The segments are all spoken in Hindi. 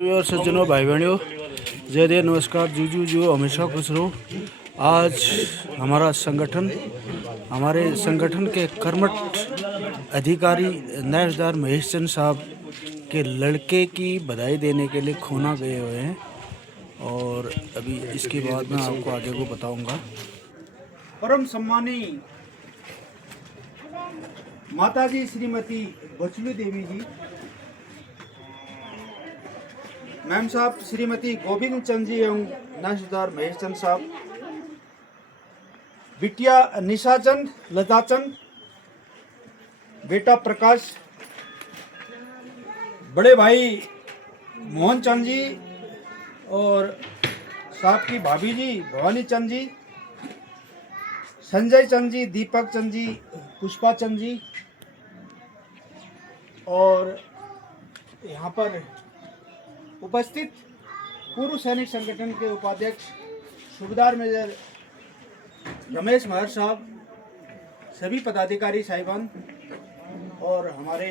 और सज्जनों, भाई बहनों, जय जय नमस्कार, जू जू हमेशा खुश रहो। आज हमारे संगठन के कर्मठ अधिकारी नायबदार महेश चंद साहब के लड़के की बधाई देने के लिए खूना गए हुए हैं और अभी इसके बाद मैं आपको आगे को बताऊंगा। परम सम्मानी माताजी श्रीमती बचलू देवी जी, मैम साहब श्रीमती गोविंद चंद जी एवं नायबदार महेश चंद साहब, बिटिया निशा चंद, लता चंद, बेटा प्रकाश, बड़े भाई मोहन चंद जी और साहब की भाभी जी भवानी चंद जी, संजय चंद जी, दीपक चंद जी, पुष्पा चंद जी, और यहाँ पर उपस्थित पूर्व सैनिक संगठन के उपाध्यक्ष सूबेदार मेजर रमेश महर साहब, सभी पदाधिकारी साहिबान और हमारे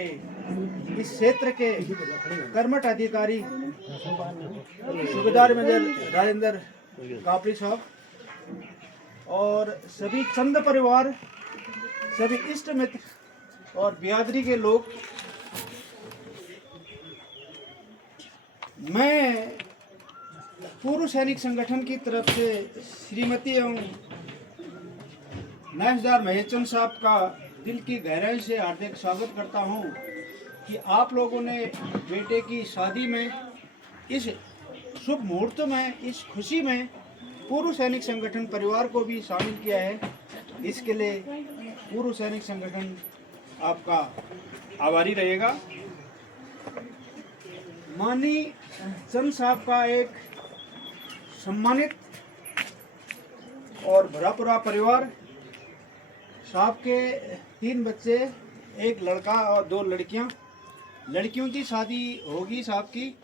इस क्षेत्र के कर्मठ अधिकारी सूबेदार मेजर राजेंद्र कापड़ी साहब और सभी चंद परिवार, सभी इष्ट मित्र और बिरादरी के लोग, मैं पूर्व सैनिक संगठन की तरफ से श्रीमती एवं नायबदार महेश चंद साहब का दिल की गहराई से हार्दिक स्वागत करता हूं कि आप लोगों ने बेटे की शादी में, इस शुभ मुहूर्त में, इस खुशी में पूर्व सैनिक संगठन परिवार को भी शामिल किया है। इसके लिए पूर्व सैनिक संगठन आपका आभारी रहेगा। माननीय चंद साहब का एक सम्मानित और भरापुरा परिवार, साहब के 3 बच्चे, एक लड़का और 2 लड़कियां। लड़कियों की शादी होगी साहब की,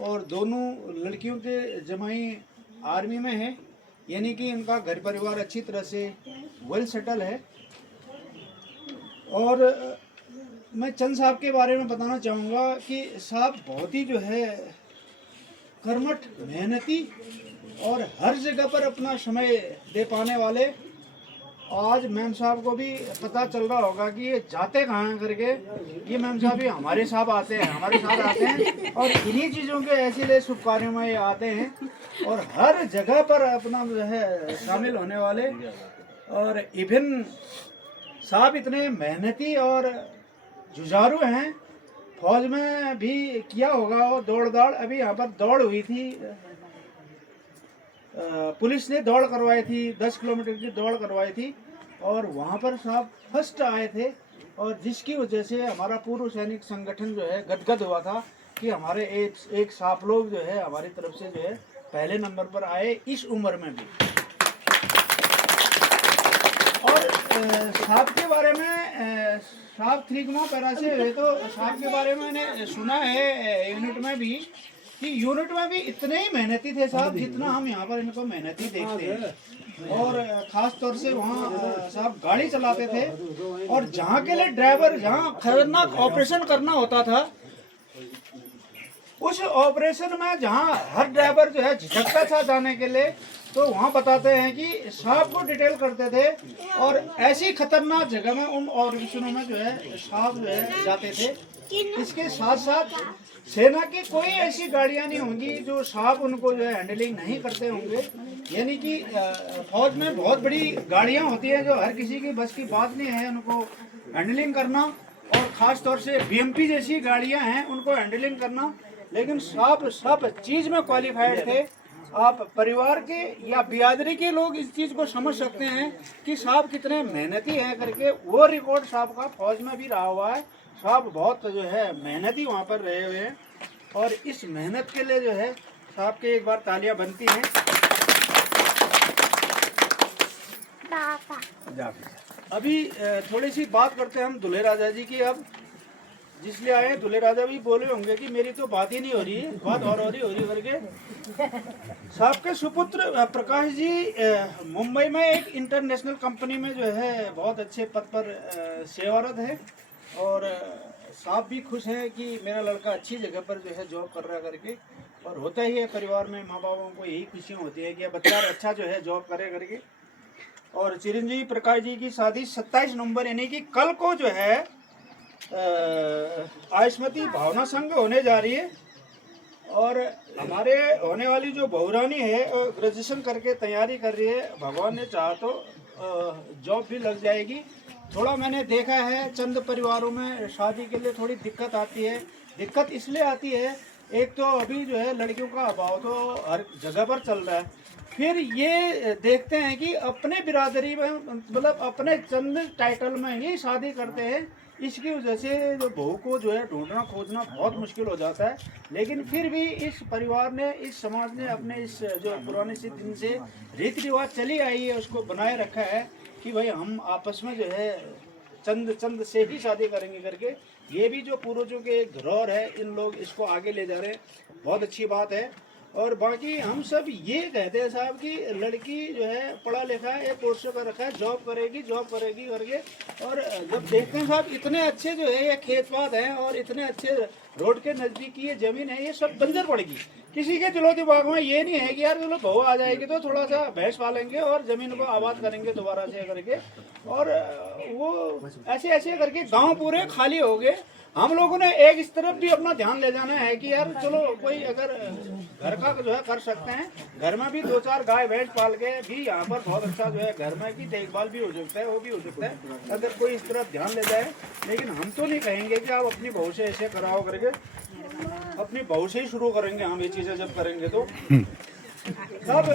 और दोनों लड़कियों के जमाई आर्मी में है, यानी कि इनका घर परिवार अच्छी तरह से वेल सेटल है। और मैं चंद साहब के बारे में बताना चाहूँगा कि साहब बहुत ही जो है कर्मठ, मेहनती और हर जगह पर अपना समय दे पाने वाले। आज मैम साहब को भी पता चल रहा होगा कि ये जाते कहाँ हैं करके, ये मैम साहब भी हमारे साथ आते हैं और इन्हीं चीज़ों के ऐसे शुभ कार्यों में ये आते हैं और हर जगह पर अपना जो है शामिल होने वाले। और इवन साहब इतने मेहनती और जुझारू हैं, फौज में भी किया होगा वो दौड़ दाड़। अभी यहाँ पर दौड़ हुई थी, पुलिस ने दौड़ करवाई थी, 10 किलोमीटर की दौड़ करवाई थी और वहाँ पर साहब फर्स्ट आए थे, और जिसकी वजह से हमारा पूर्व सैनिक संगठन जो है गदगद हुआ था कि हमारे एक साहब लोग जो है हमारी तरफ से जो है पहले नंबर पर आए इस उम्र में भी। और साहब के बारे में, साहब 3 पैरा से हुए, तो साहब के बारे में मैंने सुना है यूनिट में भी कि यूनिट में भी इतने ही मेहनती थे साहब जितना हम यहाँ पर इनको मेहनती देखते हैं। और ख़ास तौर से वहाँ साहब गाड़ी चलाते थे, और जहाँ के लिए ड्राइवर, जहाँ खतरनाक ऑपरेशन करना होता था, उस ऑपरेशन में जहाँ हर ड्राइवर जो है झिझकता था जाने के लिए, तो वहाँ बताते हैं कि साहब को डिटेल करते थे और ऐसी खतरनाक जगह में उन ऑपरेशनों में जो है साहब जो है जाते थे। इसके साथ साथ सेना की कोई ऐसी गाड़ियाँ नहीं होंगी जो साहब उनको जो है हैंडलिंग नहीं करते होंगे, यानी कि फौज में बहुत बड़ी गाड़ियाँ होती हैं जो हर किसी की बस की बात नहीं है उनको हैंडलिंग करना, और ख़ास तौर से BMP जैसी गाड़ियाँ हैं उनको हैंडलिंग करना। लेकिन साहब सब चीज़ में क्वालिफाइड थे। आप परिवार के या बिरादरी के लोग इस चीज़ को समझ सकते हैं कि साहब कितने मेहनती हैं करके। वो रिकॉर्ड साहब का फौज में भी रहा हुआ है। साहब बहुत जो है मेहनती वहाँ पर रहे हुए हैं, और इस मेहनत के लिए जो है साहब के एक बार तालियां बनती हैं। अभी थोड़ी सी बात करते हैं हम दूल्हे राजा जी की। अब जिसलिए आए हैं, दूल्हे राजा भी बोले होंगे कि मेरी तो बात ही नहीं हो रही है, बात और हो रही करके। साहब के सुपुत्र प्रकाश जी मुंबई में एक इंटरनेशनल कंपनी में जो है बहुत अच्छे पद पर सेवारत है, और साहब भी खुश हैं कि मेरा लड़का अच्छी जगह पर जो है जॉब कर रहा है करके। और होता ही है परिवार में, माँ बापों को यही खुशियाँ होती है कि बच्चा अच्छा जो है जॉब करे करके। और चिरंजीवी प्रकाश जी की शादी 27 नवंबर यानी कि कल को जो है आयुष्मती भावना संघ होने जा रही है। और हमारे होने वाली जो बहुरानी है ग्रेजुएशन करके तैयारी कर रही है, भगवान ने चाहा तो जॉब भी लग जाएगी। थोड़ा मैंने देखा है चंद परिवारों में शादी के लिए थोड़ी दिक्कत आती है। दिक्कत इसलिए आती है, एक तो अभी जो है लड़कियों का अभाव तो हर जगह पर चल रहा है। फिर ये देखते हैं कि अपने बिरादरी में मतलब अपने चंद टाइटल में ही शादी करते हैं। इसकी वजह से जो बहू को जो है ढूंढना खोजना बहुत मुश्किल हो जाता है। लेकिन फिर भी इस परिवार ने, इस समाज ने अपने इस जो पुराने से दिन से रीति रिवाज चली आई है उसको बनाए रखा है कि भाई हम आपस में जो है चंद से ही शादी करेंगे करके। ये भी जो पूर्वजों के एक धरोहर है, इन लोग इसको आगे ले जा रहे हैं, बहुत अच्छी बात है। और बाकी हम सब ये कहते हैं साहब कि लड़की जो है पढ़ा लिखा है, एक कोर्स कर रखा है, जॉब करेगी करके। और जब देखते हैं साहब इतने अच्छे जो है ये खेतवाद हैं और इतने अच्छे रोड के नज़दीक ये ज़मीन है, ये सब बंजर पड़ेगी। किसी के दिलो दिमाग में ये नहीं है कि यार चलो बहू आ जाएगी तो थोड़ा सा भैंस पालेंगे और ज़मीन को आबाद करेंगे दोबारा से करके। और वो ऐसे करके गांव पूरे खाली हो गए। हम लोगों ने एक इस तरफ भी अपना ध्यान ले जाना है कि यार चलो कोई अगर घर का जो है कर सकते हैं, घर में भी 2-4 गाय भैंस पाल के भी यहाँ पर बहुत अच्छा जो है घर में की देखभाल भी हो सकता है, वो भी हो सकता है अगर कोई इस तरफ ध्यान ले जाए। लेकिन हम तो नहीं कहेंगे कि आप अपनी बहू से ऐसे कराओ करके, अपनी बहू से ही शुरू करेंगे हम ये चीज़ें जब करेंगे तो। तब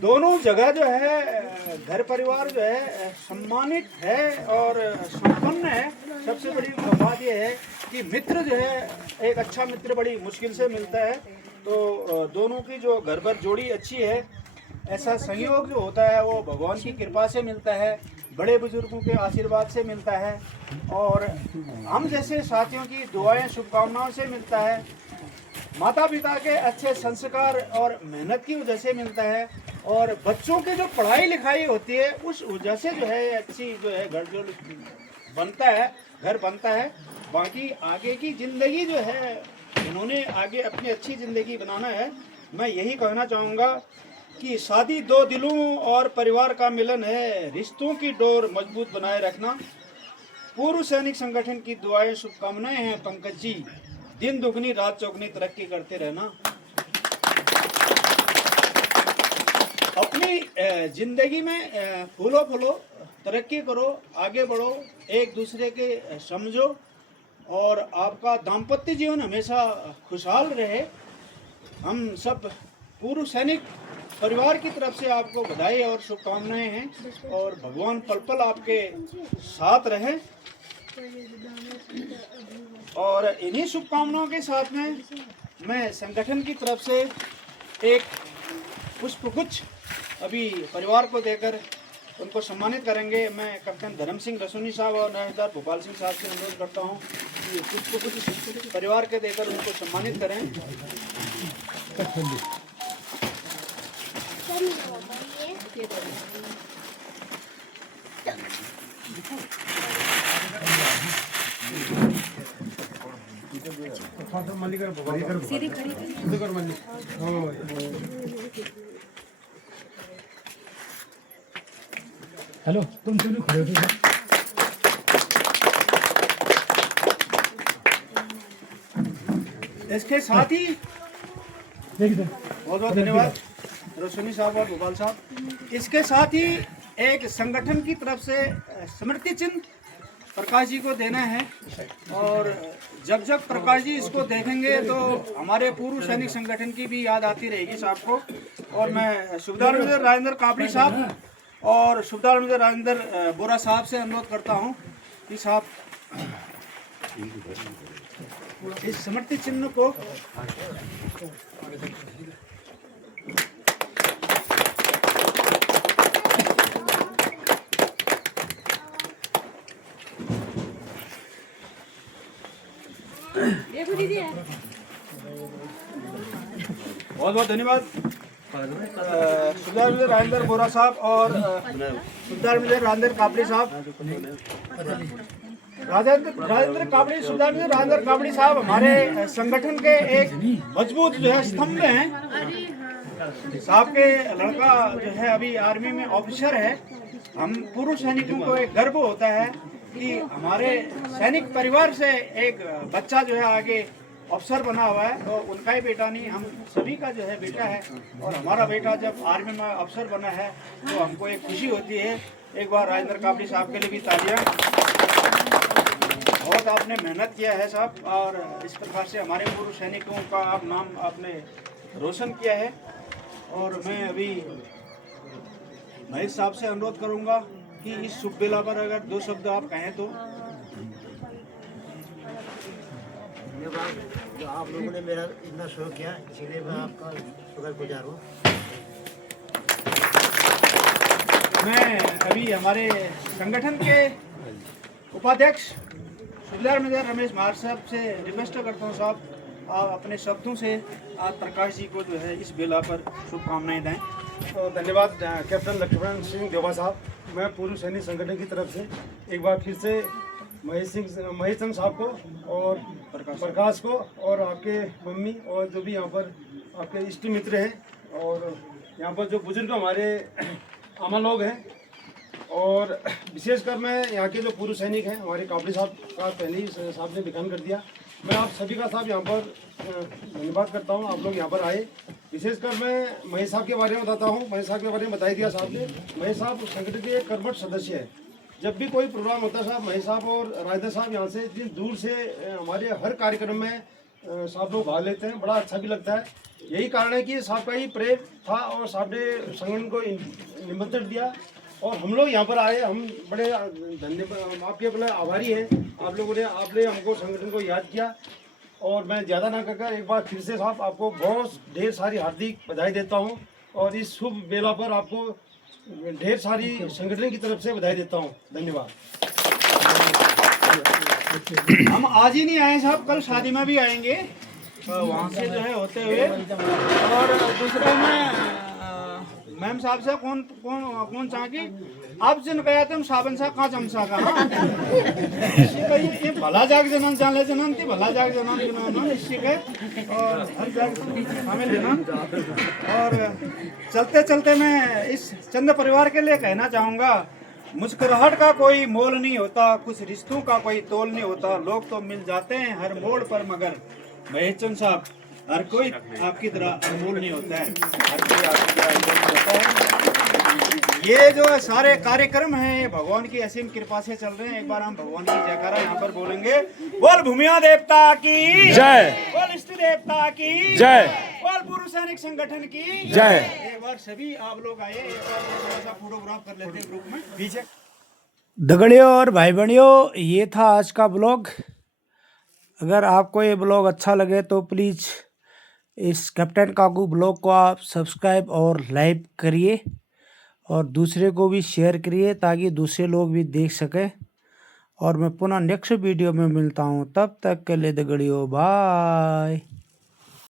दोनों जगह जो है घर परिवार जो है सम्मानित है और संपन्न है। सबसे बड़ी बात यह है कि मित्र जो है, एक अच्छा मित्र बड़ी मुश्किल से मिलता है। तो दोनों की जो घर पर जोड़ी अच्छी है, ऐसा संयोग जो होता है वो भगवान की कृपा से मिलता है, बड़े बुजुर्गों के आशीर्वाद से मिलता है और हम जैसे साथियों की दुआएं शुभकामनाओं से मिलता है, माता पिता के अच्छे संस्कार और मेहनत की वजह से मिलता है और बच्चों की जो पढ़ाई लिखाई होती है उस वजह से जो है अच्छी जो है घर जो बनता है, घर बनता है। बाकी आगे की ज़िंदगी जो है इन्होंने आगे अपनी अच्छी ज़िंदगी बनाना है। मैं यही कहना चाहूँगा कि शादी दो दिलों और परिवार का मिलन है, रिश्तों की डोर मजबूत बनाए रखना। पूर्व सैनिक संगठन की दुआएं शुभकामनाएं हैं पंकज जी, दिन दुगनी रात चौगनी तरक्की करते रहना। अपनी जिंदगी में फूलो फूलो, तरक्की करो, आगे बढ़ो, एक दूसरे के समझो और आपका दाम्पत्य जीवन हमेशा खुशहाल रहे। हम सब पूर्व सैनिक परिवार की तरफ से आपको बधाई और शुभकामनाएं हैं और भगवान पल पल आपके साथ रहे। और इन्हीं शुभकामनाओं के साथ में मैं संगठन की तरफ से एक पुष्पगुच्छ अभी परिवार को देकर उनको सम्मानित करेंगे। मैं कैप्टन धर्म सिंह रसूनी साहब और न्यायाधीश भोपाल सिंह साहब से अनुरोध करता हूं कि पुष्पगुच्छ परिवार के देकर उनको सम्मानित करें। सीधी खड़ी हेलो, तुम क्यों नहीं खड़े हो? इसके साथ ही देखिए बहुत बहुत धन्यवाद रोशनी साहब और भोपाल साहब। इसके साथ ही एक संगठन की तरफ से स्मृति चिन्ह प्रकाश जी को देना है और जब जब प्रकाश जी इसको देखेंगे तो हमारे पूर्व सैनिक संगठन की भी याद आती रहेगी साहब को। और मैं सुबेदार मेजर राजेंद्र काबली साहब और सुबेदार मेजर राजेंद्र बोरा साहब से अनुरोध करता हूं कि साहब इस स्मृति चिन्ह को बहुत बहुत धन्यवाद सुबेदार मेजर राजेंद्र बोरा साहब और सुबेदार मेजर राजेंद्र काबली साहब। राजेंद्र काबड़ी सुधाकर राजेंद्र काबड़ी साहब हमारे संगठन के एक मजबूत जो है स्तंभ हैं। साहब के लड़का जो है अभी आर्मी में ऑफिसर है। हम पूर्व सैनिकों को एक गर्व होता है कि हमारे सैनिक परिवार से एक बच्चा जो है आगे अफसर बना हुआ है। तो उनका ही बेटा नहीं, हम सभी का जो है बेटा है। और हमारा बेटा जब आर्मी में अफसर बना है तो हमको एक खुशी होती है। एक बार राजेंद्र काबड़ी साहब के लिए भी तालियां। बहुत आपने मेहनत किया है साहब, और इस प्रकार से हमारे पूर्व सैनिकों का आप नाम आपने रोशन किया है। और मैं अभी महेश साहब से अनुरोध करूंगा कि इस शुभ बेला पर अगर 2 शब्द आप कहें तो। धन्यवाद जो आप लोगों ने मेरा इतना शो किया, इसीलिए मैं आपका शुक्रगुजार हूँ। मैं अभी हमारे संगठन के उपाध्यक्ष सुबेदार मेजर रमेश महार साहब से रिक्वेस्ट करता हूँ, साहब आप अपने शब्दों से आज प्रकाश जी को जो है इस बेला पर शुभकामनाएं दें। तो धन्यवाद कैप्टन लक्ष्मण सिंह देवा साहब। मैं पूर्व सैनिक संगठन की तरफ से एक बार फिर से महेश सिंह साहब को और प्रकाश को और आपके मम्मी और जो भी यहाँ पर आपके इष्ट मित्र हैं और यहाँ पर जो बुजुर्ग हमारे आमा लोग हैं, और विशेषकर मैं यहाँ के जो पूर्व सैनिक हैं हमारे काबड़ी साहब का पहले ही साहब ने बयान कर दिया। मैं आप सभी का साहब यहाँ पर धन्यवाद करता हूँ, आप लोग यहाँ पर आए। विशेषकर मैं महेश साहब के बारे में बताता हूँ। महेश साहब के बारे में बता दिया साहब ने। महेश साहब संगठन के एक कर्मठ सदस्य है। जब भी कोई प्रोग्राम होता है साहब, महेश साहब और राजेंद्र साहब यहाँ से इतनी दूर से हमारे हर कार्यक्रम में साहब लोग भाग लेते हैं, बड़ा अच्छा भी लगता है। यही कारण है कि साहब का ही प्रेम था और साहब ने संगठन को निमंत्रण दिया और हम लोग यहाँ पर आए। हम बड़े धन्यवाद आपके अपने आभारी हैं। आपने हमको संगठन को याद किया। और मैं ज़्यादा ना कहकर एक बार फिर से साहब आपको बहुत ढेर सारी हार्दिक बधाई देता हूँ और इस शुभ बेला पर आपको ढेर सारी संगठन की तरफ से बधाई देता हूँ। धन्यवाद। हम आज ही नहीं आए साहब, कल शादी में भी आएंगे वहाँ से जो है होते हुए। और दूसरा मैं मैम साहब से कौन चाहे आप जिन गया तुम साबन सा कहाँ चमसा का ये भला जाग जनन चाले जनन थी भला जाग जनन जनन इसी के और हर जाग शामिल जनन। और चलते चलते मैं इस चंद परिवार के लिए कहना चाहूँगा, मुस्कुराहट का कोई मोल नहीं होता, कुछ रिश्तों का कोई तोल नहीं होता। लोग तो मिल जाते हैं हर मोड़ पर, मगर महेश चंद साहब हर कोई आपकी तरह अनमोल नहीं होता है। हर कोई आपकी तरह अनमोल नहीं होता है। ये जो सारे कार्यक्रम हैं ये भगवान की असीम कृपा से चल रहे हैं। एक बार हम भगवान की जयकारा यहाँ पर बोलेंगे। बोल भूमिया देवता की जय, बोल इष्ट देवता की जय, बोल पूर्व सैनिक संगठन की जय। एक बार सभी आप लोग आए, एक बार थोड़ा सा फोटोग्राफ कर लेते हैं ग्रुप में पीछे। दगड़ियों और भाई बहनियों, ये था आज का ब्लॉग। अगर आपको ये ब्लॉग अच्छा लगे तो प्लीज़ इस कैप्टन काकू ब्लॉग को आप सब्सक्राइब और लाइक करिए और दूसरे को भी शेयर करिए ताकि दूसरे लोग भी देख सकें। और मैं पुनः नेक्स्ट वीडियो में मिलता हूँ, तब तक के लिए दगड़ियों बाय।